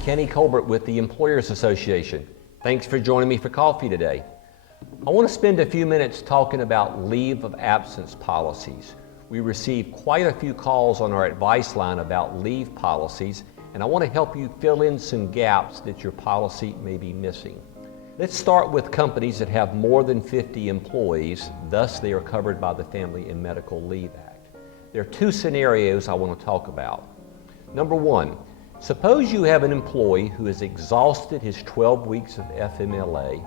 Kenny Colbert with the Employers Association. Thanks for joining me for coffee today. I want to spend a few minutes talking about leave of absence policies. We receive quite a few calls on our advice line about leave policies, and I want to help you fill in some gaps that your policy may be missing. Let's start with companies that have more than 50 employees, thus they are covered by the Family and Medical Leave Act. There are two scenarios I want to talk about. Number one, suppose you have an employee who has exhausted his 12 weeks of FMLA.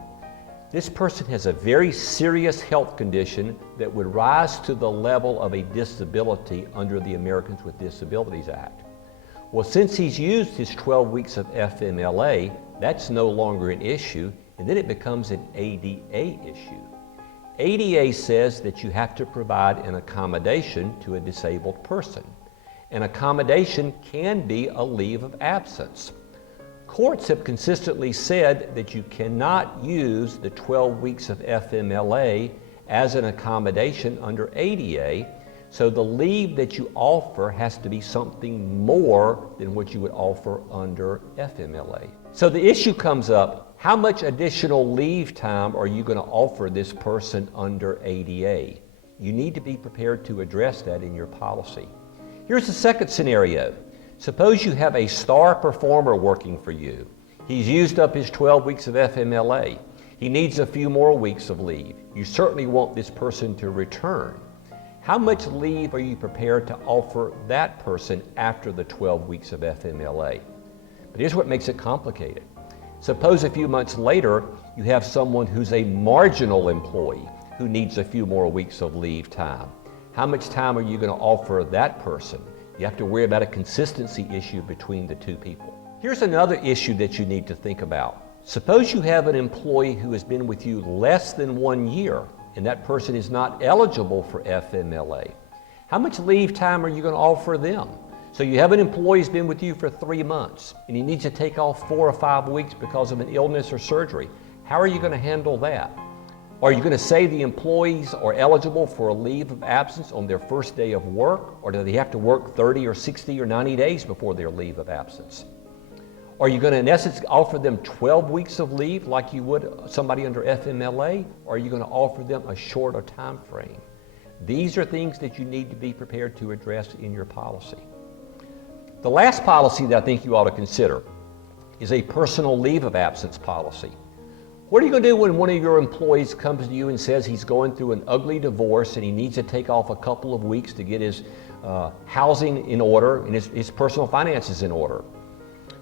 This person has a very serious health condition that would rise to the level of a disability under the Americans with Disabilities Act. Well, since he's used his 12 weeks of FMLA, that's no longer an issue, and then it becomes an ADA issue. ADA says that you have to provide an accommodation to a disabled person. An accommodation can be a leave of absence. Courts have consistently said that you cannot use the 12 weeks of FMLA as an accommodation under ADA, so the leave that you offer has to be something more than what you would offer under FMLA. So the issue comes up, how much additional leave time are you going to offer this person under ADA? You need to be prepared to address that in your policy. Here's the second scenario. Suppose you have a star performer working for you. He's used up his 12 weeks of FMLA. He needs a few more weeks of leave. You certainly want this person to return. How much leave are you prepared to offer that person after the 12 weeks of FMLA? But here's what makes it complicated. Suppose a few months later, you have someone who's a marginal employee who needs a few more weeks of leave time. How much time are you going to offer that person? You have to worry about a consistency issue between the two people. Here's another issue that you need to think about. Suppose you have an employee who has been with you less than 1 year, and that person is not eligible for FMLA. How much leave time are you going to offer them? So you have an employee who's been with you for 3 months, and he needs to take off 4 or 5 weeks because of an illness or surgery. How are you going to handle that? Are you going to say the employees are eligible for a leave of absence on their first day of work, or do they have to work 30 or 60 or 90 days before their leave of absence? Are you going to, in essence, offer them 12 weeks of leave like you would somebody under FMLA, or are you going to offer them a shorter time frame? These are things that you need to be prepared to address in your policy. The last policy that I think you ought to consider is a personal leave of absence policy. What are you going to do when one of your employees comes to you and says he's going through an ugly divorce and he needs to take off a couple of weeks to get his housing in order and his personal finances in order?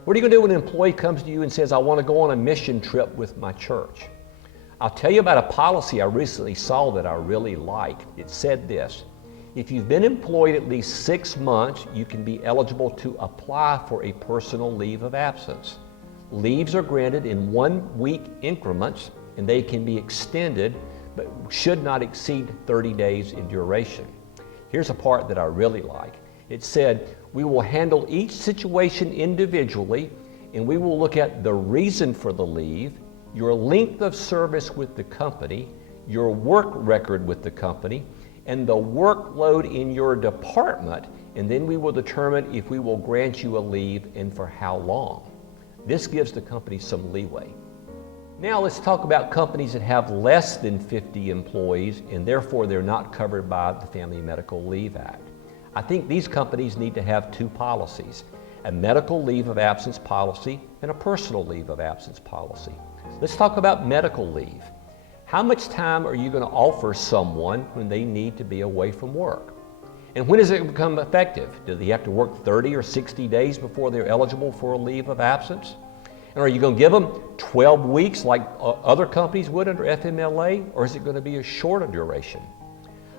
What are you going to do when an employee comes to you and says, I want to go on a mission trip with my church? I'll tell you about a policy I recently saw that I really liked. It said this: if you've been employed at least 6 months, you can be eligible to apply for a personal leave of absence. Leaves are granted in 1 week increments, and they can be extended, but should not exceed 30 days in duration. Here's a part that I really like. It said, we will handle each situation individually, and we will look at the reason for the leave, your length of service with the company, your work record with the company, and the workload in your department, and then we will determine if we will grant you a leave and for how long. This gives the company some leeway. Now let's talk about companies that have less than 50 employees and therefore they're not covered by the Family and Medical Leave Act. I think these companies need to have two policies: a medical leave of absence policy and a personal leave of absence policy. Let's talk about medical leave. How much time are you going to offer someone when they need to be away from work? And when does it become effective? Do they have to work 30 or 60 days before they're eligible for a leave of absence? And are you going to give them 12 weeks like other companies would under FMLA, or is it going to be a shorter duration?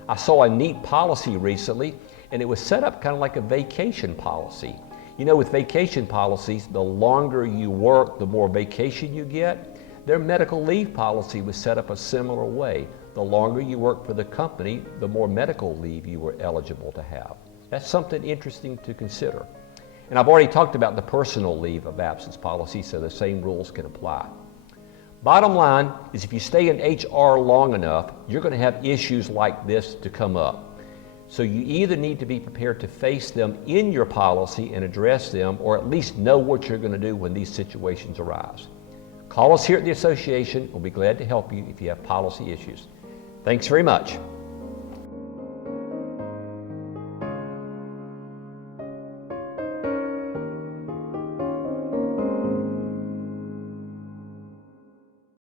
I saw a neat policy recently, and it was set up kind of like a vacation policy. You know, with vacation policies, the longer you work, the more vacation you get. Their medical leave policy was set up a similar way. The longer you work for the company, the more medical leave you were eligible to have. That's something interesting to consider. And I've already talked about the personal leave of absence policy, so the same rules can apply. Bottom line is if you stay in HR long enough, you're going to have issues like this to come up. So you either need to be prepared to face them in your policy and address them, or at least know what you're going to do when these situations arise. Call us here at the association. We'll be glad to help you if you have policy issues. Thanks very much.